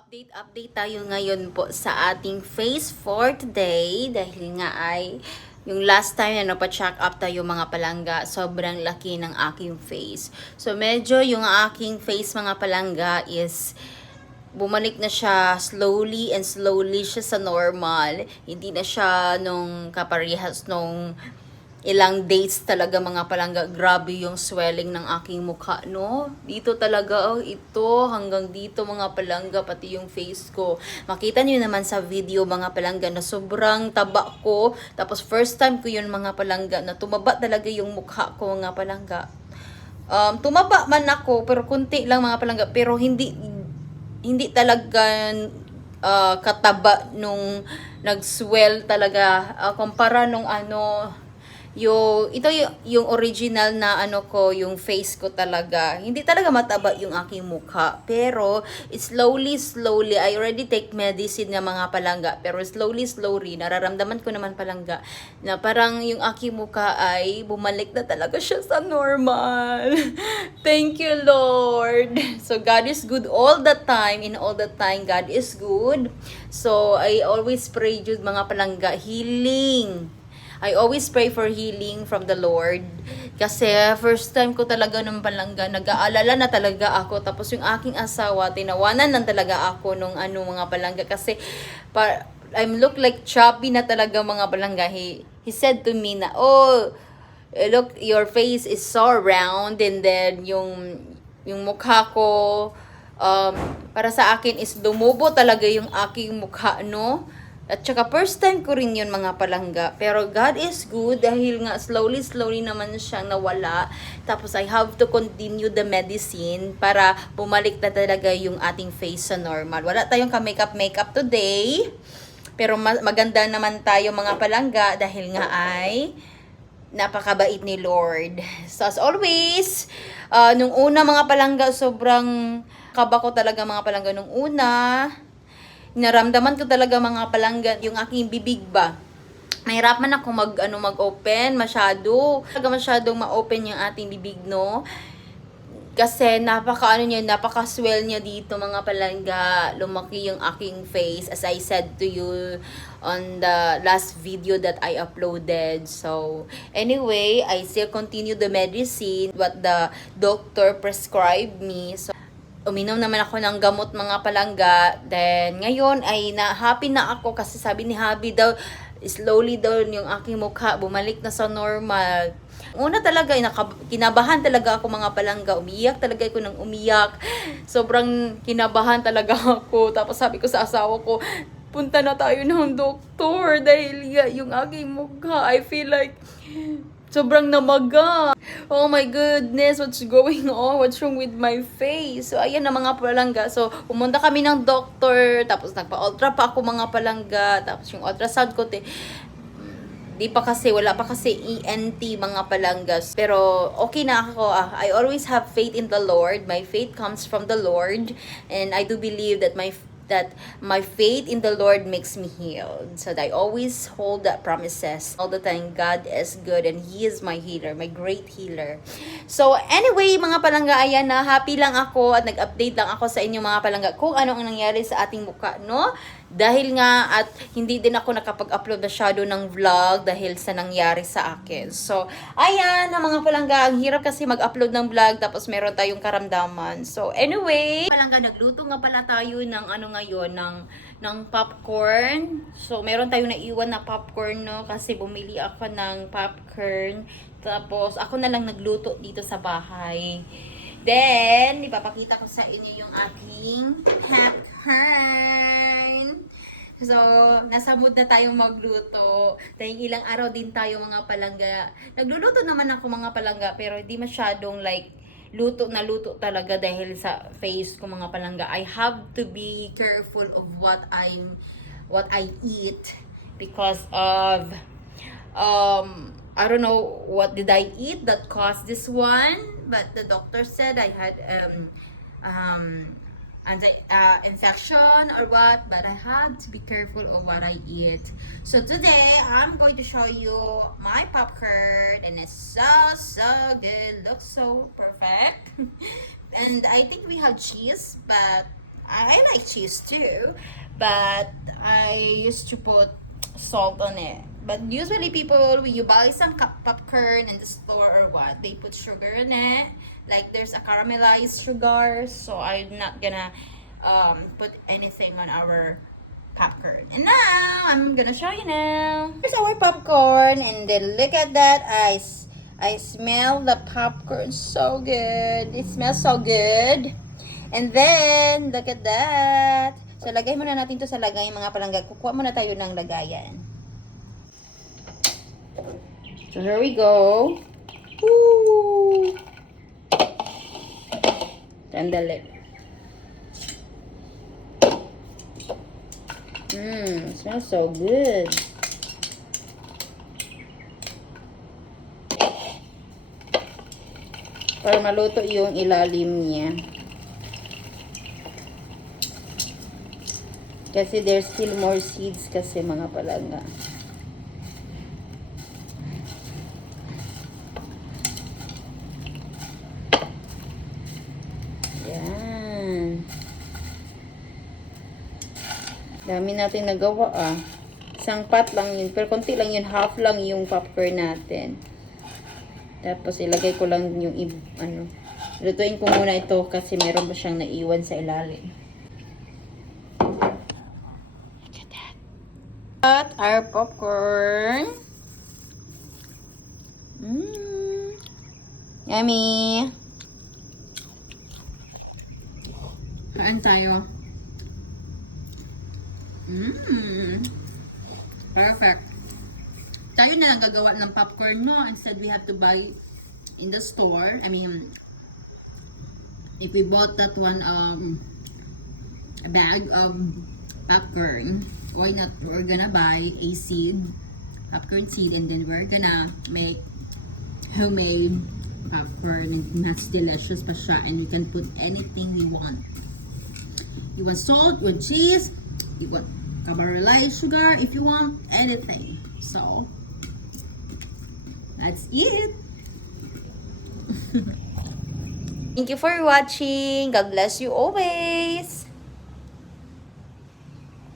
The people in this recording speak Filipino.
update tayo ngayon po sa ating face for today dahil nga ay yung last time na napacheck up tayo mga palangga, sobrang laki ng aking face. So medyo yung aking face mga palangga is bumalik na siya slowly siya sa normal. Hindi na siya nung kaparehas nung ilang days talaga mga palangga. Grabe yung swelling ng aking mukha, no? Dito talaga, oh, ito, hanggang dito mga palangga, pati yung face ko. Makita niyo naman sa video mga palangga na sobrang taba ko. Tapos first time ko yun mga palangga na tumaba talaga yung mukha ko mga palangga. Tumaba man ako, pero kunti lang mga palangga. Pero hindi talaga kataba nung nag-swell talaga. Kumpara nung yung original na yung face ko talaga. Hindi talaga mataba yung aking mukha. Pero, slowly, I already take medicine na mga palangga. Pero slowly, nararamdaman ko naman palangga na parang yung aking mukha ay bumalik na talaga siya sa normal. Thank you, Lord. So, God is good all the time. In all the time, God is good. So, I always pray, Jude, mga palangga, healing. I always pray for healing from the Lord. Kasi first time ko talaga nung palangga, nag-aalala na talaga ako. Tapos yung aking asawa, tinawanan lang talaga ako nung mga palangga. Kasi I look like chubby na talaga mga palangga. He said to me na, oh, look, your face is so round. And then yung mukha ko, para sa akin is dumubo talaga yung aking mukha, no? At saka first time ko rin yun mga palangga. Pero God is good dahil nga slowly naman siyang nawala. Tapos I have to continue the medicine para bumalik na talaga yung ating face sa normal. Wala tayong ka-makeup today. Pero maganda naman tayo mga palangga dahil nga ay napakabait ni Lord. So as always, nung una mga palangga, sobrang kaba ko talaga mga palangga nung una. Naramdaman ko talaga mga palangga yung aking bibig ba. Nahirapan ako mag-open masyado. Talaga masyadong ma-open yung ating bibig, no? Kasi napaka-swell niya dito mga palangga. Lumaki yung aking face as I said to you on the last video that I uploaded. So, anyway, I still continue the medicine what the doctor prescribed me. So, uminom naman ako ng gamot mga palangga. Then, ngayon ay happy na ako kasi sabi ni Habi daw, slowly daw yung aking mukha, bumalik na sa normal. Una talaga, kinabahan talaga ako mga palangga. Umiyak talaga ako ng umiyak. Sobrang kinabahan talaga ako. Tapos sabi ko sa asawa ko, punta na tayo ng doktor dahil yung aking mukha, I feel like sobrang namaga. Oh my goodness, what's going on? What's wrong with my face? So, ayan na mga palangga. So, pumunta kami ng doctor. Tapos, nagpa-ultra pa ako mga palangga. Tapos, yung ultrasound ko, wala pa kasi ENT mga palanggas. Pero, okay na ako. I always have faith in the Lord. My faith comes from the Lord. And I do believe that my faith in the Lord makes me healed. So I always hold that promises all the time. God is good and He is my healer, my great healer. So anyway, mga palangga, ayan na, happy lang ako at nag-update lang ako sa inyo mga palangga kung ano ang nangyari sa ating mukha, no? Dahil nga at hindi din ako nakapag-upload masyado ng vlog dahil sa nangyari sa akin. So, ayan na mga palangga, ang hirap kasi mag-upload ng vlog tapos meron tayong karamdaman. So, anyway, palangga, nagluto nga pala tayo ng ngayon, ng popcorn. So, meron tayong naiwan na popcorn, no? Kasi bumili ako ng popcorn. Tapos, ako na lang nagluto dito sa bahay. Then, ipapakita ko sa inyo yung aking popcorn. So, nasa mood na tayong magluto. Dahil ilang araw din tayo mga palangga. Nagluluto naman ako mga palangga, pero hindi masyadong luto na luto talaga dahil sa face ko mga palangga. I have to be careful of what I eat because of I don't know what did I eat that caused this one, but the doctor said I had infection or what, but I had to be careful of what I eat. So today I'm going to show you my popcorn, and it's so good, looks so perfect. And I think we have cheese, but I like cheese too, but I used to put salt on it. But usually people, when you buy some popcorn in the store or what, they put sugar in it. Like there's a caramelized sugar, so I'm not gonna put anything on our popcorn. And now I'm gonna show you now. Here's our popcorn, and then look at that. I smell the popcorn so good. It smells so good. And then look at that. So lagay muna natin to sa lagay mga palangga. Kukuha muna tayo ng lagayan. So here we go. Woo! Sandali. Smells so good. Para maluto yung ilalim niya. Kasi there's still more seeds kasi mga palangga. Yan. Dami natin nagawa ah. Isang pot lang yun. Pero konti lang yun. Half lang yung popcorn natin. Tapos ilagay ko lang yung lutuin ko muna ito kasi meron pa siyang naiwan sa ilalim. Look at that. At our popcorn. Yummy. Kain tayo. Perfect. Tayo na lang gagawa ng popcorn, no? Instead, we have to buy in the store. I mean, if we bought that one, a bag of popcorn, why not? We're gonna buy a popcorn seed, and then we're gonna make homemade popcorn. And that's delicious pa siya, and you can put anything you want. You want salt, you want cheese, you want caramelized sugar, if you want anything. So that's it. Thank you for watching. God bless you always.